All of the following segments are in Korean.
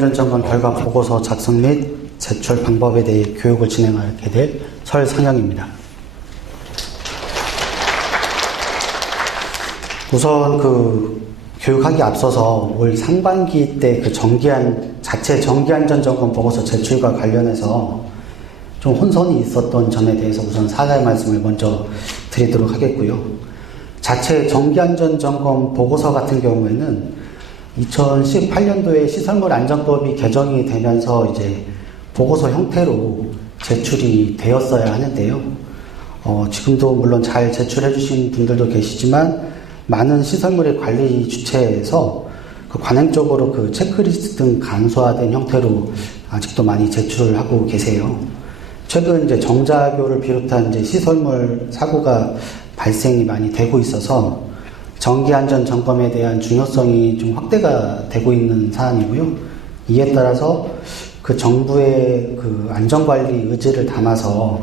정기안전점검 결과 보고서 작성 및 제출 방법에 대해 교육을 진행하게 될 설상영입니다. 우선 교육하기 앞서서 올 상반기 때 자체 정기안전점검 보고서 제출과 관련해서 좀 혼선이 있었던 점에 대해서 우선 사과의 말씀을 먼저 드리도록 하겠고요. 자체 정기안전점검 보고서 같은 경우에는 2018년도에 시설물 안전법이 개정이 되면서 이제 보고서 형태로 제출이 되었어야 하는데요. 지금도 물론 잘 제출해 주신 분들도 계시지만 많은 시설물의 관리 주체에서 관행적으로 체크리스트 등 간소화된 형태로 아직도 많이 제출을 하고 계세요. 최근 이제 정자교를 비롯한 이제 시설물 사고가 발생이 많이 되고 있어서 정기안전 점검에 대한 중요성이 좀 확대가 되고 있는 사안이고요. 이에 따라서 정부의 안전관리 의지를 담아서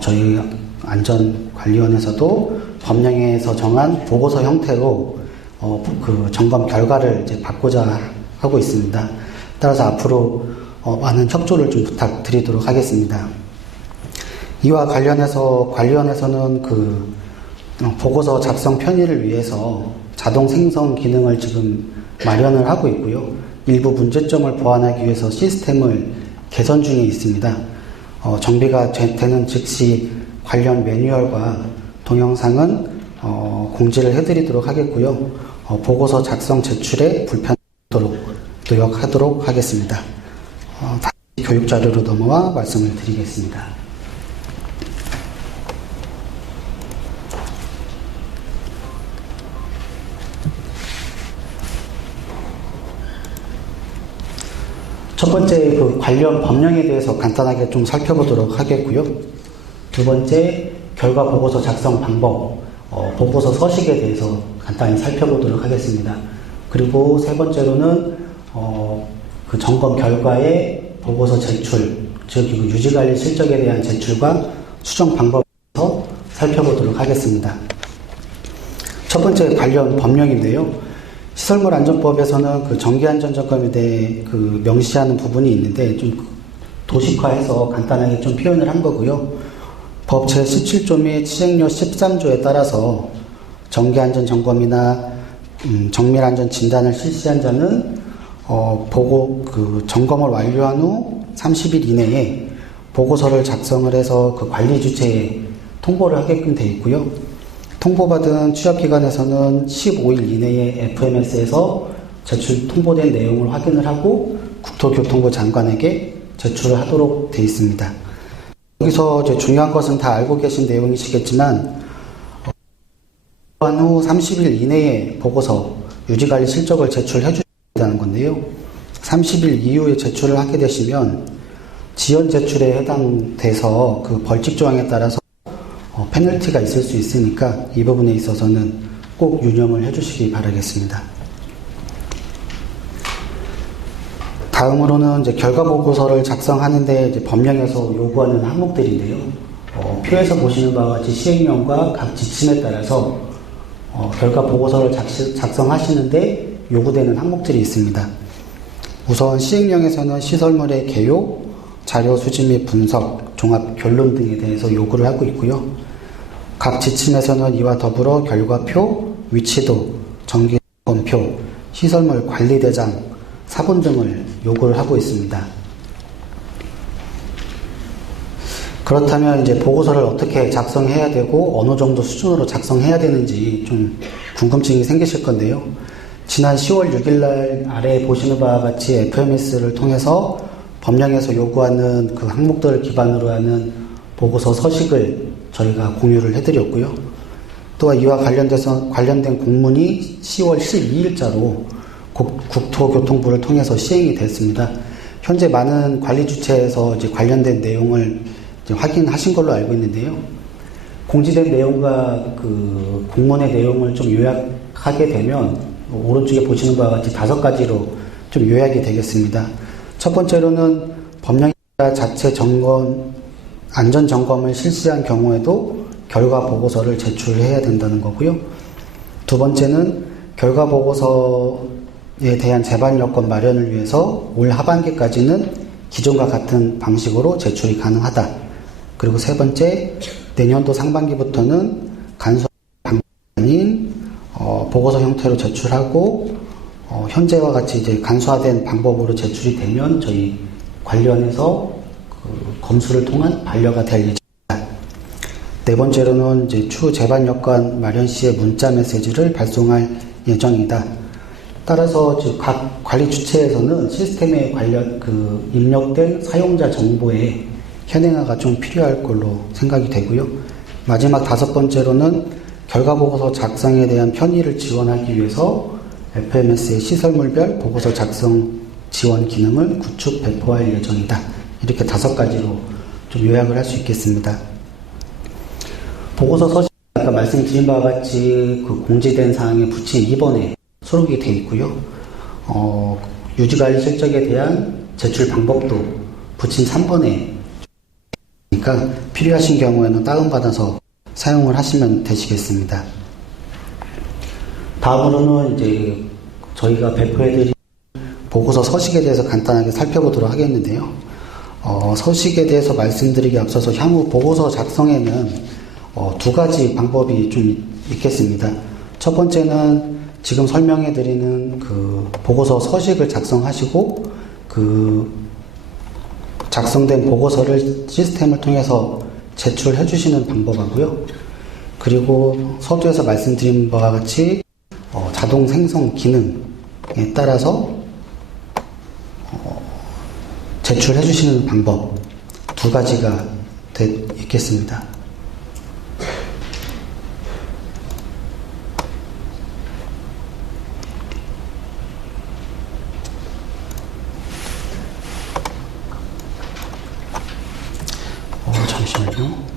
저희 안전관리원에서도 법령에서 정한 보고서 형태로 점검 결과를 이제 받고자 하고 있습니다. 따라서 앞으로 많은 협조를 좀 부탁드리도록 하겠습니다. 이와 관련해서 관리원에서는 보고서 작성 편의를 위해서 자동 생성 기능을 지금 마련을 하고 있고요. 일부 문제점을 보완하기 위해서 시스템을 개선 중에 있습니다. 정비가 되는 즉시 관련 매뉴얼과 동영상은 공지를 해드리도록 하겠고요. 보고서 작성 제출에 불편 없도록 노력하도록 하겠습니다. 다시 교육 자료로 넘어와 말씀을 드리겠습니다. 첫 번째 관련 법령에 대해서 간단하게 좀 살펴보도록 하겠고요. 두 번째 결과 보고서 작성 방법, 보고서 서식에 대해서 간단히 살펴보도록 하겠습니다. 그리고 세 번째로는 점검 결과의 보고서 제출, 즉 유지관리 실적에 대한 제출과 수정 방법에 대해서 살펴보도록 하겠습니다. 첫 번째 관련 법령인데요. 시설물 안전법에서는 정기안전점검에 대해 명시하는 부분이 있는데 좀 도식화해서 간단하게 좀 표현을 한 거고요. 법 제17조 및 시행령 13조에 따라서 정기안전점검이나 정밀안전 진단을 실시한 자는 점검을 완료한 후 30일 이내에 보고서를 작성을 해서 관리 주체에 통보를 하게끔 되어 있고요. 통보받은 취업기관에서는 15일 이내에 FMS에서 제출 통보된 내용을 확인을 하고 국토교통부 장관에게 제출을 하도록 되어 있습니다. 여기서 이제 중요한 것은 다 알고 계신 내용이시겠지만 후 30일 이내에 보고서 유지관리 실적을 제출해 주셔야 한다는 건데요. 30일 이후에 제출을 하게 되시면 지연 제출에 해당돼서 벌칙 조항에 따라서 페널티가 있을 수 있으니까 이 부분에 있어서는 꼭 유념을 해주시기 바라겠습니다. 다음으로는 이제 결과 보고서를 작성하는데 이제 법령에서 요구하는 항목들인데요. 표에서 보시는 바와 같이 시행령과 각 지침에 따라서 결과 보고서를 작성하시는데 요구되는 항목들이 있습니다. 우선 시행령에서는 시설물의 개요, 자료 수집 및 분석, 종합 결론 등에 대해서 요구를 하고 있고요. 각 지침에서는 이와 더불어 결과표, 위치도, 정기점검표, 시설물 관리대장, 사본 등을 요구를 하고 있습니다. 그렇다면 이제 보고서를 어떻게 작성해야 되고 어느 정도 수준으로 작성해야 되는지 좀 궁금증이 생기실 건데요. 지난 10월 6일 날 아래에 보시는 바와 같이 FMS를 통해서 법령에서 요구하는 항목들을 기반으로 하는 보고서 서식을 저희가 공유를 해드렸고요. 또한 이와 관련된 공문이 10월 12일자로 국토교통부를 통해서 시행이 됐습니다. 현재 많은 관리 주체에서 이제 관련된 내용을 이제 확인하신 걸로 알고 있는데요. 공지된 내용과 공문의 내용을 좀 요약하게 되면 오른쪽에 보시는 바와 같이 5가지로 좀 요약이 되겠습니다. 첫 번째로는 법령 자체 안전점검을 실시한 경우에도 결과 보고서를 제출해야 된다는 거고요. 두 번째는 결과 보고서 대한 재반 여건 마련을 위해서 올 하반기까지는 기존과 같은 방식으로 제출이 가능하다. 그리고 세 번째, 내년도 상반기부터는 간소한 방법이 아닌 보고서 형태로 제출하고 현재와 같이 이제 간소화된 방법으로 제출이 되면 저희 관련해서 검수를 통한 반려가 될 예정입니다. 네 번째로는 이제 추후 재반 여건 마련 시에 문자 메시지를 발송할 예정이다. 따라서 각 관리 주체에서는 시스템에 관련 입력된 사용자 정보의 현행화가 좀 필요할 걸로 생각이 되고요. 마지막 다섯 번째로는 결과 보고서 작성에 대한 편의를 지원하기 위해서 FMS의 시설물별 보고서 작성 지원 기능을 구축 배포할 예정이다. 이렇게 다섯 가지로 좀 요약을 할 수 있겠습니다. 보고서 서식 아까 말씀드린 바와 같이 공지된 사항에 부친 2번에 수록이 되어 있고요. 유지관리 실적에 대한 제출 방법도 부친 3번에 그러니까 필요하신 경우에는 다운받아서 사용을 하시면 되시겠습니다. 다음으로는 이제 저희가 배포해드린 보고서 서식에 대해서 간단하게 살펴보도록 하겠는데요. 서식에 대해서 말씀드리기 앞서서 향후 보고서 작성에는 두 가지 방법이 좀 있겠습니다. 첫 번째는 지금 설명해드리는 보고서 서식을 작성하시고 작성된 보고서를 시스템을 통해서 제출해 주시는 방법하고요. 그리고 서두에서 말씀드린 바와 같이 자동 생성 기능에 따라서 제출해 주시는 방법 두 가지가 있겠습니다. 잠시만요.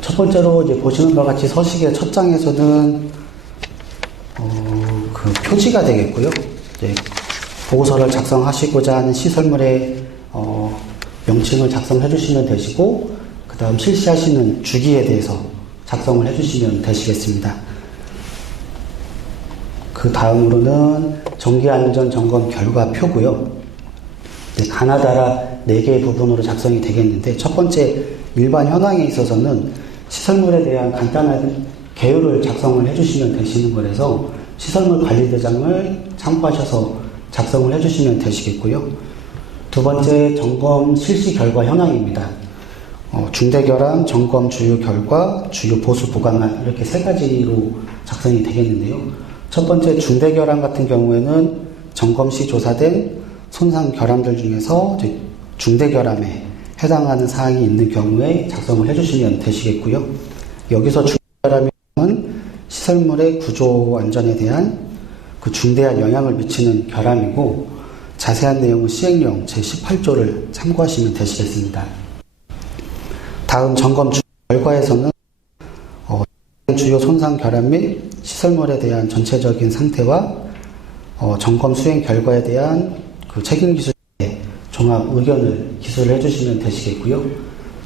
첫 번째로 이제 보시는 바와 같이 서식의 첫 장에서는 표지가 되겠고요. 이제 보고서를 작성하시고자 하는 시설물의 명칭을 작성해 주시면 되시고, 그 다음 실시하시는 주기에 대해서 작성을 해 주시면 되시겠습니다. 그 다음으로는 정기안전점검 결과표고요. 가나다라 4개의 부분으로 작성이 되겠는데, 첫 번째 일반 현황에 있어서는 시설물에 대한 간단한 개요를 작성을 해주시면 되시는 거라서 시설물 관리대장을 참고하셔서 작성을 해주시면 되시겠고요. 두 번째 점검 실시 결과 현황입니다. 중대결함, 점검 주요 결과, 주요 보수 보강안 이렇게 세 가지로 작성이 되겠는데요. 첫 번째 중대결함 같은 경우에는 점검 시 조사된 손상 결함들 중에서 중대결함에 해당하는 사항이 있는 경우에 작성을 해주시면 되시겠고요. 여기서 중대결함은 시설물의 구조 안전에 대한 중대한 영향을 미치는 결함이고, 자세한 내용은 시행령 제18조를 참고하시면 되시겠습니다. 다음 점검 결과에서는 주요 손상 결함 및 시설물에 대한 전체적인 상태와 점검 수행 결과에 대한 책임 기술의 종합 의견을 기술을 해주시면 되시겠고요.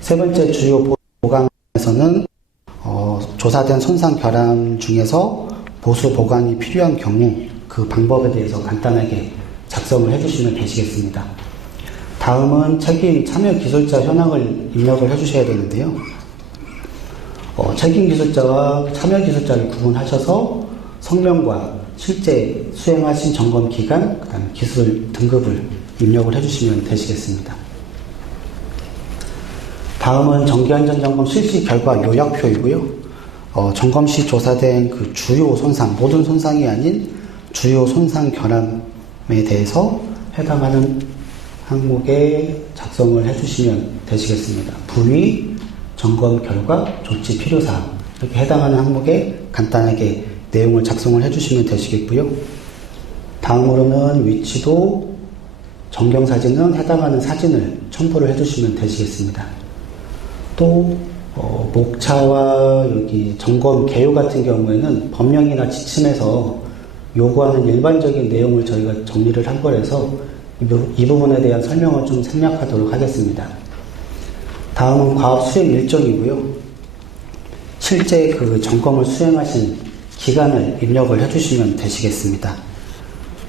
세 번째 주요 보강에서는 조사된 손상 결함 중에서 보수 보강이 필요한 경우 그 방법에 대해서 간단하게 작성을 해주시면 되시겠습니다. 다음은 책임 참여 기술자 현황을 입력을 해주셔야 되는데요. 책임 기술자와 참여 기술자를 구분하셔서 성명과 실제 수행하신 점검 기간, 그다음 기술 등급을 입력을 해주시면 되시겠습니다. 다음은 정기안전점검 실시 결과 요약표이고요. 점검 시 조사된 주요 손상, 모든 손상이 아닌 주요 손상 결함에 대해서 해당하는 항목에 작성을 해주시면 되시겠습니다. 부위, 점검 결과, 조치 필요사항 이렇게 해당하는 항목에 간단하게 내용을 작성을 해주시면 되시겠고요. 다음으로는 위치도, 정경사진은 해당하는 사진을 첨부를 해주시면 되시겠습니다. 또 목차와 여기 점검 개요 같은 경우에는 법령이나 지침에서 요구하는 일반적인 내용을 저희가 정리를 한 거라서 이 부분에 대한 설명을 좀 생략하도록 하겠습니다. 다음은 과업 수행 일정이고요. 실제 그 점검을 수행하신 기간을 입력을 해주시면 되시겠습니다.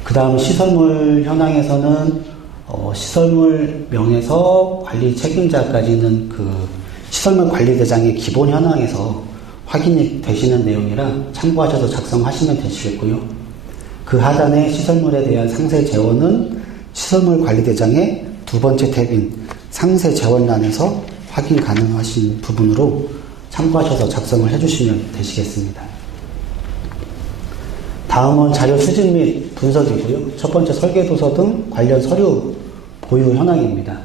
그 다음 시설물 현황에서는 시설물 명에서 관리 책임자까지는 그 시설물 관리대장의 기본 현황에서 확인이 되시는 내용이라 참고하셔서 작성하시면 되시겠고요. 그 하단에 시설물에 대한 상세 재원은 시설물 관리대장의 두 번째 탭인 상세 재원란에서 확인 가능하신 부분으로 참고하셔서 작성을 해주시면 되시겠습니다. 다음은 자료 수집 및 분석이고요. 첫 번째 설계도서 등 관련 서류 보유 현황입니다.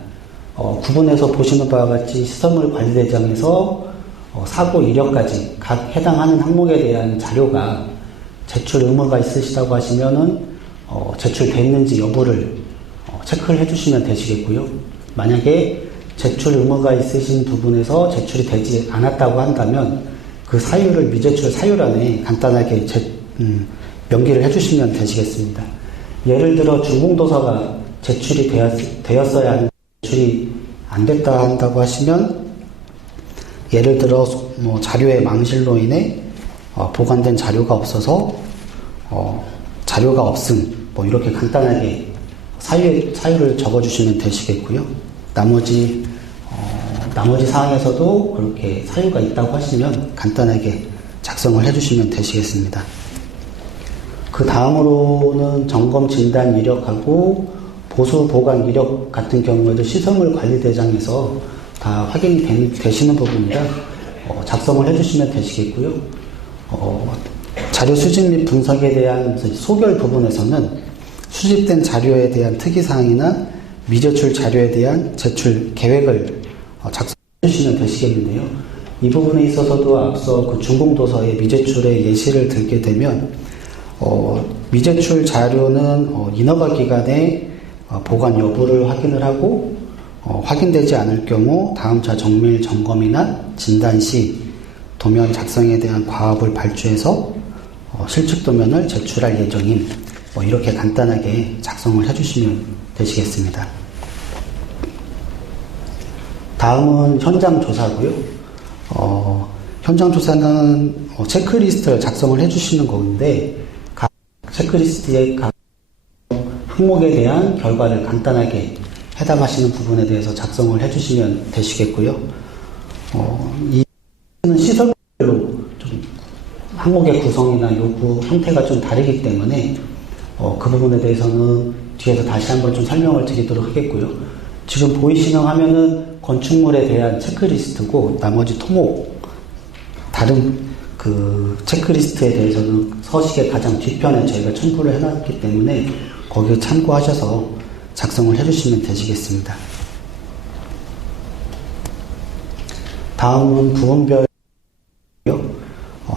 구분해서 보시는 바와 같이 시설물 관리대장에서 사고 이력까지 각 해당하는 항목에 대한 자료가 제출 의무가 있으시다고 하시면은 제출돼 있는지 여부를 체크를 해주시면 되시겠고요. 만약에 제출 의무가 있으신 부분에서 제출이 되지 않았다고 한다면 그 사유를 미제출 사유란에 간단하게 명기를 해주시면 되시겠습니다. 예를 들어 준공도서가 제출이 되었어야 하는 제출이 안 됐다 한다고 하시면 예를 들어 자료의 망실로 인해 보관된 자료가 없어서 자료가 없음 이렇게 간단하게 사유를 적어주시면 되시겠고요. 나머지 사항에서도 그렇게 사유가 있다고 하시면 간단하게 작성을 해주시면 되시겠습니다. 그 다음으로는 점검 진단 이력하고 보수 보관 이력 같은 경우에도 시설물 관리대장에서 다 확인이 되시는 부분이라 작성을 해주시면 되시겠고요. 자료 수집 및 분석에 대한 소결 부분에서는 수집된 자료에 대한 특이사항이나 미제출 자료에 대한 제출 계획을 작성해 주시면 되시겠는데요. 이 부분에 있어서도 앞서 그 준공도서의 미제출의 예시를 들게 되면 미제출 자료는 인허가 기간에 보관 여부를 확인을 하고 확인되지 않을 경우 다음차 정밀 점검이나 진단 시 도면 작성에 대한 과업을 발주해서 실측 도면을 제출할 예정임 이렇게 간단하게 작성을 해주시면 되시겠습니다. 다음은 현장 조사고요. 현장 조사는 체크리스트를 작성을 해주시는 건데 각 체크리스트의 각 항목에 대한 결과를 간단하게 해당하시는 부분에 대해서 작성을 해주시면 되시겠고요. 이 시설별로 좀 항목의 구성이나 요구 형태가 좀 다르기 때문에 그 부분에 대해서는 뒤에서 다시 한번 좀 설명을 드리도록 하겠고요. 지금 보이시는 화면은 건축물에 대한 체크리스트고 나머지 토목 다른 그 체크리스트에 대해서는 서식의 가장 뒤편에 저희가 첨부를 해놨기 때문에 거기에 참고하셔서 작성을 해주시면 되시겠습니다. 다음은 부분별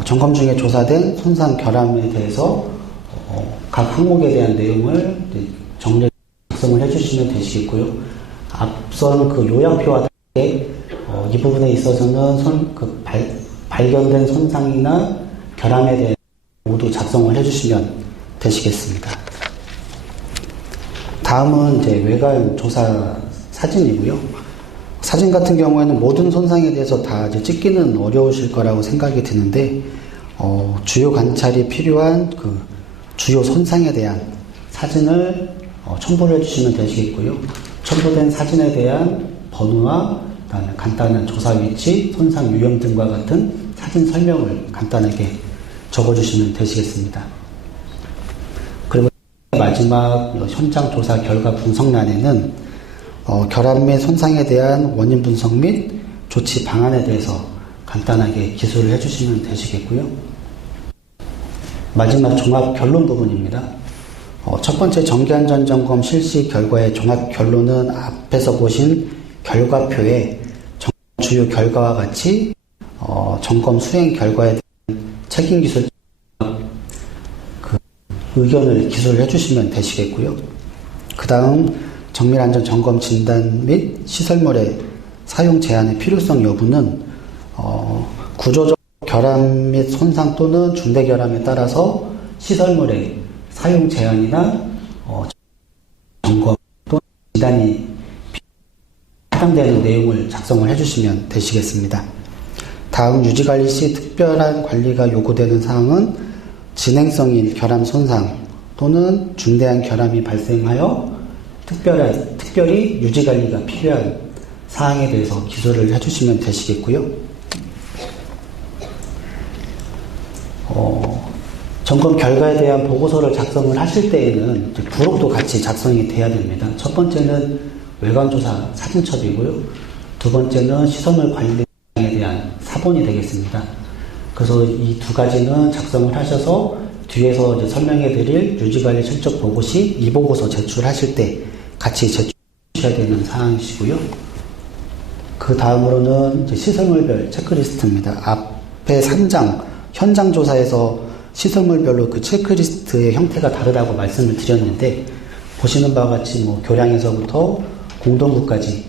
점검 중에 조사된 손상 결함에 대해서 각 항목에 대한 내용을 정리 작성을 해주시면 되시겠고요. 앞선 그 요약표와 다르게 이 부분에 있어서는 발견된 손상이나 결함에 대해 모두 작성을 해주시면 되시겠습니다. 다음은 이제 외관 조사 사진이고요. 사진 같은 경우에는 모든 손상에 대해서 다 이제 찍기는 어려우실 거라고 생각이 드는데 주요 관찰이 필요한 그 주요 손상에 대한 사진을 첨부를 해주시면 되시겠고요. 첨부된 사진에 대한 번호와 그다음에 간단한 조사 위치, 손상 유형 등과 같은 사진 설명을 간단하게 적어주시면 되시겠습니다. 그리고 마지막 현장 조사 결과 분석란에는 결함 및 손상에 대한 원인 분석 및 조치 방안에 대해서 간단하게 기술을 해주시면 되시겠고요. 마지막 종합 결론 부분입니다. 첫 번째 정기안전점검 실시 결과의 종합 결론은 앞에서 보신 결과표에 주요 결과와 같이 점검 수행 결과에 대한 책임기술 그 의견을 기술을 해주시면 되시겠고요. 그 다음 정밀안전 점검 진단 및 시설물의 사용 제한의 필요성 여부는 구조적 결함 및 손상 또는 중대 결함에 따라서 시설물의 사용 제한이나 점검 또는 진단이 해당되는 내용을 작성을 해주시면 되시겠습니다. 다음 유지관리 시 특별한 관리가 요구되는 사항은 진행성인 결함 손상 또는 중대한 결함이 발생하여 특별히 유지관리가 필요한 사항에 대해서 기술을 해주시면 되시겠고요. 점검 결과에 대한 보고서를 작성을 하실 때에는 부록도 같이 작성이 돼야 됩니다. 첫 번째는 외관조사 사진첩이고요. 두 번째는 시설물 관리에 대한 사본이 되겠습니다. 그래서 이 두 가지는 작성을 하셔서 뒤에서 이제 설명해 드릴 유지관리 실적 보고 시 이 보고서 제출하실 때 같이 제출하셔야 되는 사항이시고요. 그 다음으로는 이제 시설물별 체크리스트입니다. 앞에 3장 현장 조사에서 시설물별로 그 체크리스트의 형태가 다르다고 말씀을 드렸는데, 보시는 바와 같이 교량에서부터 공동구까지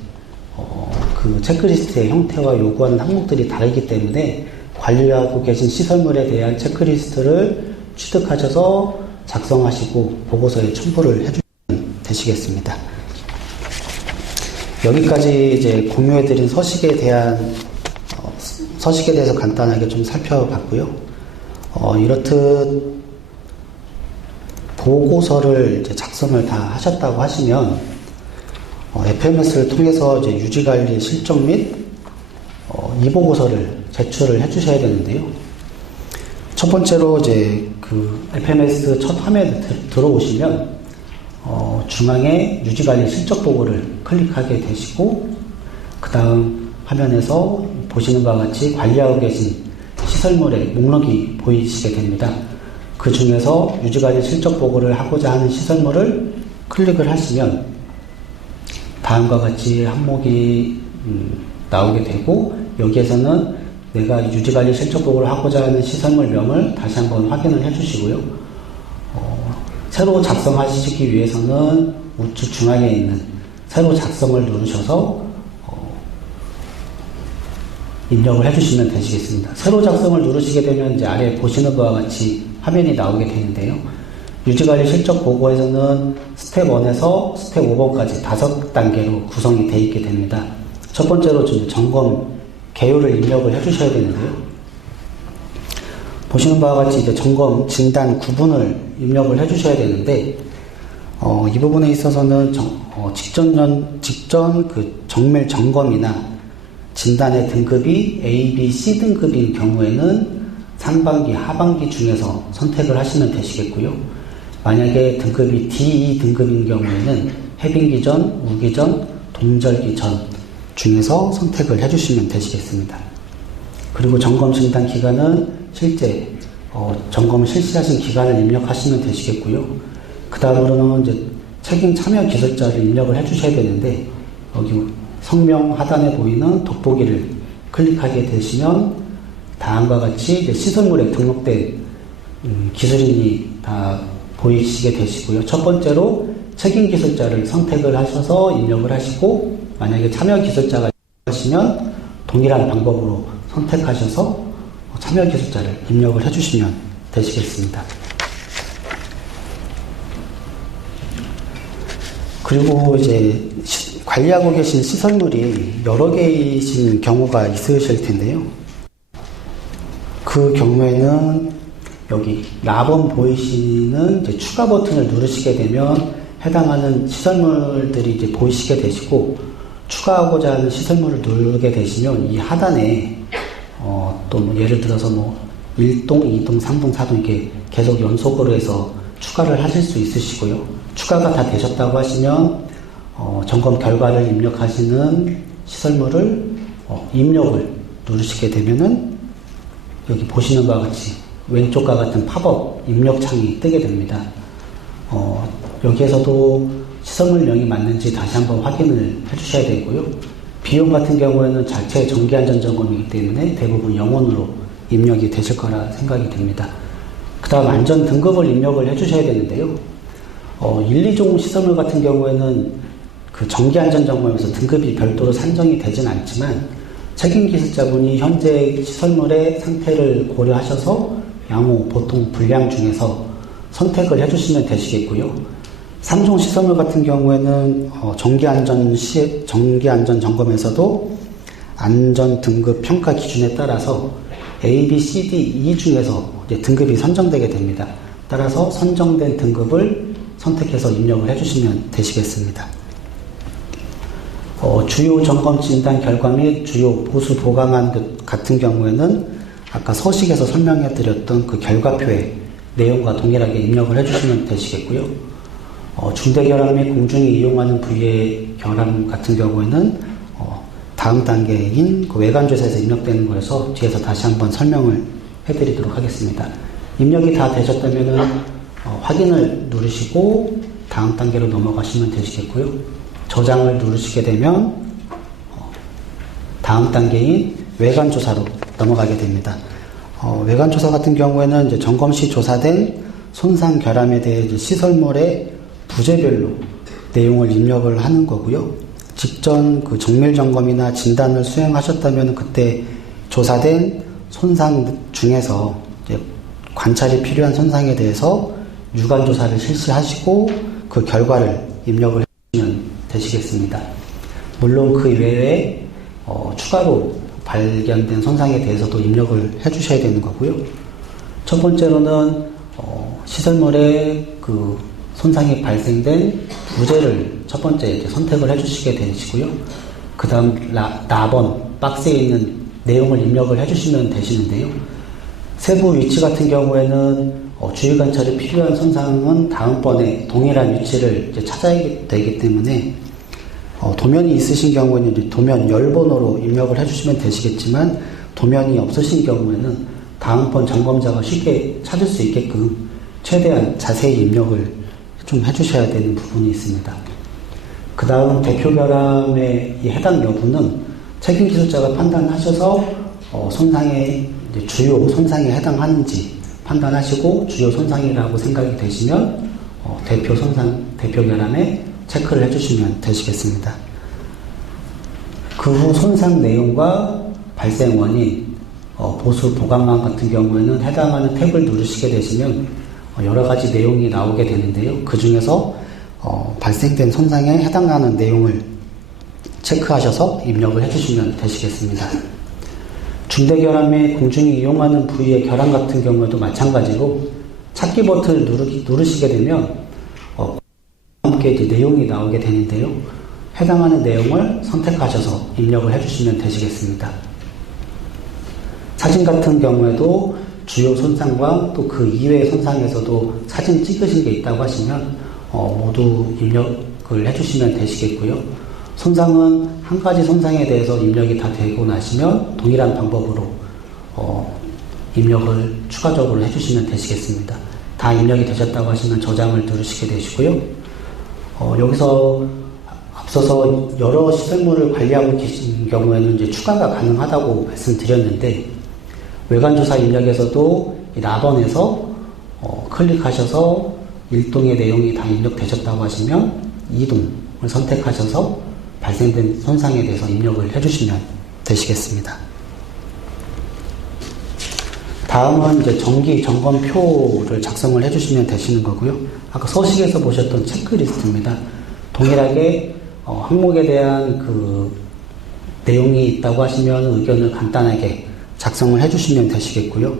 그 체크리스트의 형태와 요구하는 항목들이 다르기 때문에 관리하고 계신 시설물에 대한 체크리스트를 취득하셔서 작성하시고 보고서에 첨부를 해주시면 되시겠습니다. 여기까지 이제 공유해드린 서식에 대해서 간단하게 좀 살펴봤고요. 이렇듯 보고서를 이제 작성을 다 하셨다고 하시면 FMS를 통해서 이제 유지관리 실적 및 이 보고서를 제출을 해주셔야 되는데요. 첫 번째로 이제 그 FMS 첫 화면에 들어오시면 중앙에 유지관리 실적 보고를 클릭하게 되시고, 그 다음 화면에서 보시는 바와 같이 관리하고 계신 시설물의 목록이 보이시게 됩니다. 그 중에서 유지관리 실적 보고를 하고자 하는 시설물을 클릭을 하시면 다음과 같이 항목이 나오게 되고, 여기에서는 내가 유지관리 실적 보고를 하고자 하는 시설물명을 다시 한번 확인을 해주시고요. 새로 작성하시기 위해서는 우측 중앙에 있는 새로 작성을 누르셔서 입력을 해주시면 되시겠습니다. 새로 작성을 누르시게 되면 이제 아래 보시는 바와 같이 화면이 나오게 되는데요. 유지관리 실적 보고에서는 스텝 1에서 스텝 5번까지 5단계로 구성이 되어 있게 됩니다. 첫 번째로 점검 개요를 입력을 해주셔야 되는데요. 보시는 바와 같이 이제 점검, 진단, 구분을 입력을 해주셔야 되는데, 이 부분에 있어서는 직전 그 정밀 점검이나 진단의 등급이 A, B, C 등급인 경우에는 상반기, 하반기 중에서 선택을 하시면 되시겠고요. 만약에 등급이 D, E 등급인 경우에는 해빙기 전, 우기 전, 동절기 전 중에서 선택을 해주시면 되시겠습니다. 그리고 점검 진단 기간은 실제 점검을 실시하신 기간을 입력하시면 되시겠고요. 그 다음으로는 이제 책임 참여 기술자를 입력을 해주셔야 되는데, 여기 성명 하단에 보이는 돋보기를 클릭하게 되시면 다음과 같이 이제 시설물에 등록된 기술인이 다 보이시게 되시고요. 첫 번째로 책임 기술자를 선택을 하셔서 입력을 하시고, 만약에 참여 기술자가 하시면 동일한 방법으로 선택하셔서 참여 기술자를 입력을 해주시면 되시겠습니다. 그리고 이제 관리하고 계신 시설물이 여러 개이신 경우가 있으실 텐데요. 그 경우에는 여기 라번 보이시는 이제 추가 버튼을 누르시게 되면 해당하는 시설물들이 이제 보이시게 되시고, 추가하고자 하는 시설물을 누르게 되시면 이 하단에 또 예를 들어서 1동, 2동, 3동, 4동 이렇게 계속 연속으로 해서 추가를 하실 수 있으시고요. 추가가 다 되셨다고 하시면 점검 결과를 입력하시는 시설물을 입력을 누르시게 되면은 여기 보시는 바와 같이 왼쪽과 같은 팝업 입력 창이 뜨게 됩니다. 여기에서도 시설물명이 맞는지 다시 한번 확인을 해주셔야 되고요. 비용 같은 경우에는 자체 정기안전점검이기 때문에 대부분 영원으로 입력이 되실 거라 생각이 됩니다. 그 다음 안전 등급을 입력을 해주셔야 되는데요. 1, 2종 시설물 같은 경우에는 그 정기안전점검에서 등급이 별도로 산정이 되진 않지만 책임기술자분이 현재 시설물의 상태를 고려하셔서 양호, 보통, 불량 중에서 선택을 해주시면 되시겠고요. 3종 시설물 같은 경우에는 정기안전 점검에서도 안전 등급 평가 기준에 따라서 A, B, C, D, E 중에서 등급이 선정되게 됩니다. 따라서 선정된 등급을 선택해서 입력을 해주시면 되시겠습니다. 주요 점검 진단 결과 및 주요 보수 보강안 같은 경우에는 아까 서식에서 설명해 드렸던 그 결과표의 내용과 동일하게 입력을 해주시면 되시겠고요. 중대결함 및 공중이 이용하는 부위의 결함 같은 경우에는 다음 단계인 그 외관조사에서 입력되는 거여서 뒤에서 다시 한번 설명을 해드리도록 하겠습니다. 입력이 다 되셨다면 확인을 누르시고 다음 단계로 넘어가시면 되시겠고요. 저장을 누르시게 되면 다음 단계인 외관조사로 넘어가게 됩니다. 외관조사 같은 경우에는 이제 점검 시 조사된 손상 결함에 대해 이제 시설물의 부재별로 내용을 입력을 하는 거고요. 직전 그 정밀 점검이나 진단을 수행하셨다면 그때 조사된 손상 중에서 이제 관찰이 필요한 손상에 대해서 유관 조사를 실시하시고 그 결과를 입력을 해주시면 되시겠습니다. 물론 그 외에 추가로 발견된 손상에 대해서도 입력을 해주셔야 되는 거고요. 첫 번째로는 시설물에 그 손상이 발생된 부재를 첫 번째 이제 선택을 해주시게 되시고요. 그 다음 나번 박스에 있는 내용을 입력을 해주시면 되시는데요. 세부 위치 같은 경우에는 주의 관찰이 필요한 손상은 다음번에 동일한 위치를 이제 찾아야 되기 때문에 도면이 있으신 경우에는 이제 도면 열번호로 입력을 해주시면 되시겠지만 도면이 없으신 경우에는 다음번 점검자가 쉽게 찾을 수 있게끔 최대한 자세히 입력을 좀 해주셔야 되는 부분이 있습니다. 그 다음 대표 결함의 해당 여부는 책임기술자가 판단하셔서 손상의 주요 손상에 해당하는지 판단하시고 주요 손상이라고 생각이 되시면 대표 결함에 체크를 해주시면 되시겠습니다. 그 후 손상 내용과 발생 원인, 보수 보강안 같은 경우에는 해당하는 탭을 누르시게 되시면 여러 가지 내용이 나오게 되는데요. 그 중에서 발생된 손상에 해당하는 내용을 체크하셔서 입력을 해주시면 되시겠습니다. 중대결함 및 공중이 이용하는 부위의 결함 같은 경우에도 마찬가지로 찾기 버튼을 누르시게 되면 함께 이제 내용이 나오게 되는데요. 해당하는 내용을 선택하셔서 입력을 해주시면 되시겠습니다. 사진 같은 경우에도 주요 손상과 또 그 이외의 손상에서도 사진 찍으신 게 있다고 하시면 모두 입력을 해주시면 되시겠고요. 손상은 한 가지 손상에 대해서 입력이 다 되고 나시면 동일한 방법으로 입력을 추가적으로 해주시면 되시겠습니다. 다 입력이 되셨다고 하시면 저장을 누르시게 되시고요. 여기서 앞서서 여러 시설물을 관리하고 계신 경우에는 이제 추가가 가능하다고 말씀드렸는데 외관조사 입력에서도 나번에서 클릭하셔서 1동의 내용이 다 입력되셨다고 하시면 2동을 선택하셔서 발생된 손상에 대해서 입력을 해주시면 되시겠습니다. 다음은 이제 정기 점검표를 작성을 해주시면 되시는 거고요. 아까 서식에서 보셨던 체크리스트입니다. 동일하게 항목에 대한 그 내용이 있다고 하시면 의견을 간단하게 작성을 해주시면 되시겠고요.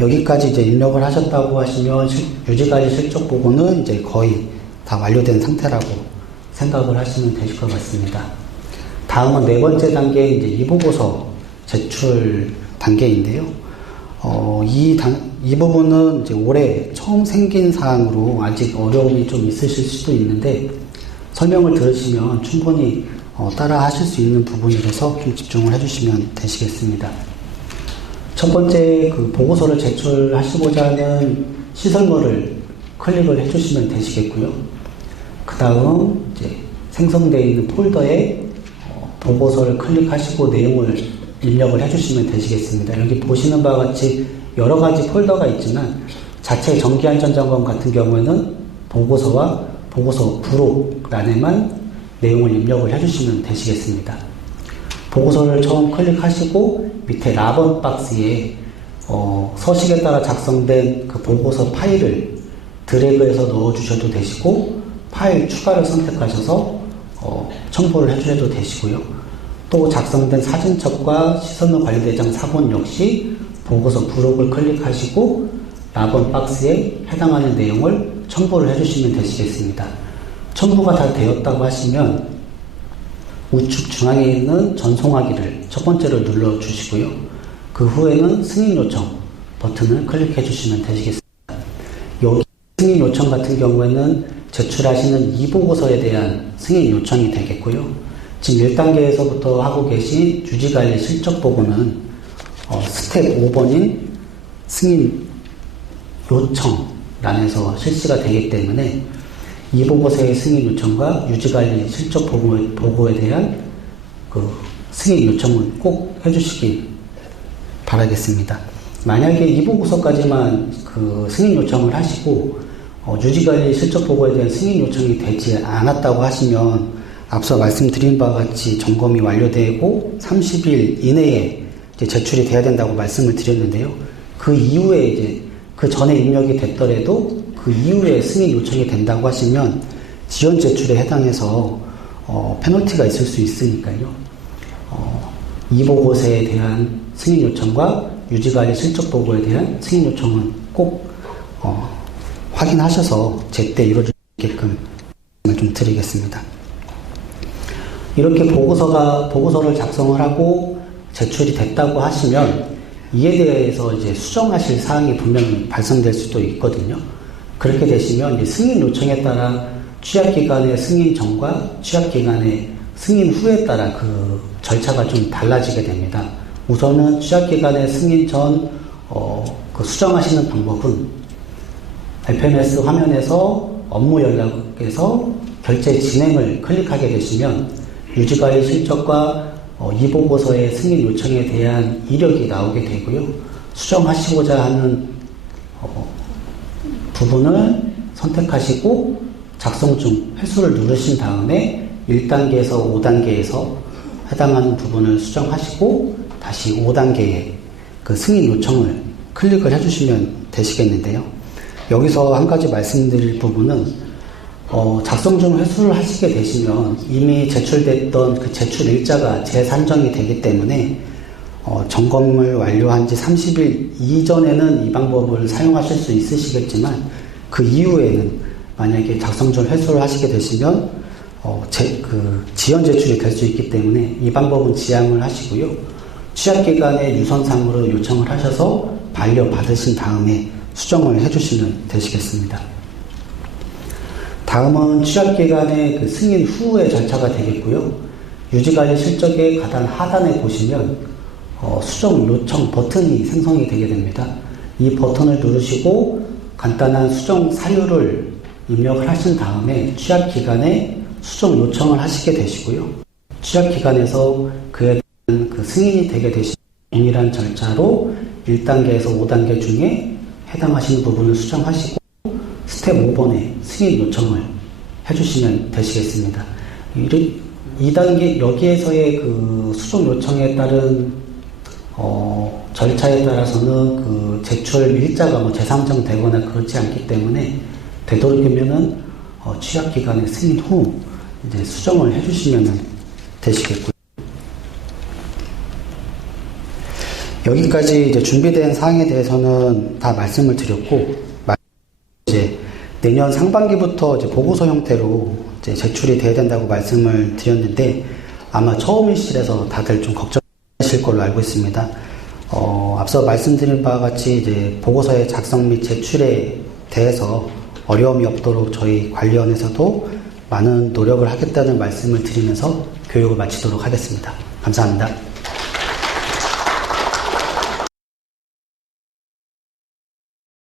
여기까지 이제 입력을 하셨다고 하시면 유지관리 실적 보고는 이제 거의 다 완료된 상태라고 생각을 하시면 되실 것 같습니다. 다음은 네 번째 단계 이제 이보고서 제출 단계인데요. 이 부분은 이제 올해 처음 생긴 사항으로 아직 어려움이 좀 있으실 수도 있는데 설명을 들으시면 충분히 따라 하실 수 있는 부분이라서 좀 집중을 해주시면 되시겠습니다. 첫 번째 그 보고서를 제출하시고자 하는 시설물을 클릭을 해주시면 되시겠고요. 그 다음 이제 생성되어 있는 폴더에 보고서를 클릭하시고 내용을 입력을 해주시면 되시겠습니다. 여기 보시는 바와 같이 여러 가지 폴더가 있지만 자체 정기안전점검 같은 경우에는 보고서와 보고서 부록란에만 내용을 입력을 해주시면 되시겠습니다. 보고서를 처음 클릭하시고 밑에 라번 박스에 서식에 따라 작성된 그 보고서 파일을 드래그해서 넣어주셔도 되시고, 파일 추가를 선택하셔서 첨부를 해주셔도 되시고요. 또 작성된 사진첩과 시선물 관리대장 사본 역시 보고서 부록을 클릭하시고 라번 박스에 해당하는 내용을 첨부를 해주시면 되시겠습니다. 첨부가 다 되었다고 하시면 우측 중앙에 있는 전송하기를 첫 번째로 눌러주시고요. 그 후에는 승인 요청 버튼을 클릭해 주시면 되시겠습니다. 여기 승인 요청 같은 경우에는 제출하시는 이 보고서에 대한 승인 요청이 되겠고요. 지금 1단계에서부터 하고 계신 유지관리 실적 보고는 스텝 5번인 승인 요청란에서 실시가 되기 때문에 이 보고서의 승인 요청과 유지관리 실적 보고에 대한 그 승인 요청을 꼭 해주시기 바라겠습니다. 만약에 이 보고서까지만 그 승인 요청을 하시고 유지관리 실적 보고에 대한 승인 요청이 되지 않았다고 하시면 앞서 말씀드린 바와 같이 점검이 완료되고 30일 이내에 이제 제출이 돼야 된다고 말씀을 드렸는데요. 그 이후에 이제 그 전에 입력이 됐더라도 그 이후에 승인 요청이 된다고 하시면 지연 제출에 해당해서 페널티가 있을 수 있으니까요. 이 보고서에 대한 승인 요청과 유지관리 실적 보고에 대한 승인 요청은 꼭 확인하셔서 제때 이루어지게끔 좀 드리겠습니다. 이렇게 보고서를 작성을 하고 제출이 됐다고 하시면 이에 대해서 이제 수정하실 사항이 분명히 발생될 수도 있거든요. 그렇게 되시면 이제 승인 요청에 따라 취약기간의 승인 전과 취약기간의 승인 후에 따라 그 절차가 좀 달라지게 됩니다. 우선은 취약기간의 승인 전 그 수정하시는 방법은 FMS 화면에서 업무 연락에서 결제 진행을 클릭하게 되시면 유지관리 실적과 이 보고서의 승인 요청에 대한 이력이 나오게 되고요. 수정하시고자 하는 부분을 선택하시고 작성 중 회수를 누르신 다음에 1단계에서 5단계에서 해당하는 부분을 수정하시고 다시 5단계에 그 승인 요청을 클릭을 해주시면 되시겠는데요. 여기서 한 가지 말씀드릴 부분은 작성 중 회수를 하시게 되시면 이미 제출됐던 그 제출 일자가 재산정이 되기 때문에 점검을 완료한 지 30일 이전에는 이 방법을 사용하실 수 있으시겠지만 그 이후에는 만약에 작성 중 회수를 하시게 되시면 지연 제출이 될 수 있기 때문에 이 방법은 지양을 하시고요. 취약기간의 유선상으로 요청을 하셔서 반려받으신 다음에 수정을 해주시면 되시겠습니다. 다음은 취약기간의 그 승인 후의 절차가 되겠고요. 유지관리 실적의 가단 하단에 보시면 수정 요청 버튼이 생성이 되게 됩니다. 이 버튼을 누르시고 간단한 수정 사유를 입력을 하신 다음에 취약기간에 수정 요청을 하시게 되시고요. 취약기간에서 그에 대한 그 승인이 되게 되신 동일한 절차로 1단계에서 5단계 중에 해당하시는 부분을 수정하시고 스텝 5번에 승인 요청을 해주시면 되시겠습니다. 2단계 여기에서의 그 수정 요청에 따른 절차에 따라서는 그 제출 일자가 재산정되거나 그렇지 않기 때문에 되도록이면은 취약기간의 승인 후 이제 수정을 해주시면 되시겠고요. 여기까지 이제 준비된 사항에 대해서는 다 말씀을 드렸고, 이제 내년 상반기부터 이제 보고서 형태로 이제 제출이 돼야 된다고 말씀을 드렸는데, 아마 처음일실에서 다들 좀 걱정하실 걸로 알고 있습니다. 앞서 말씀드린 바와 같이 이제 보고서의 작성 및 제출에 대해서 어려움이 없도록 저희 관리원에서도 많은 노력을 하겠다는 말씀을 드리면서 교육을 마치도록 하겠습니다. 감사합니다.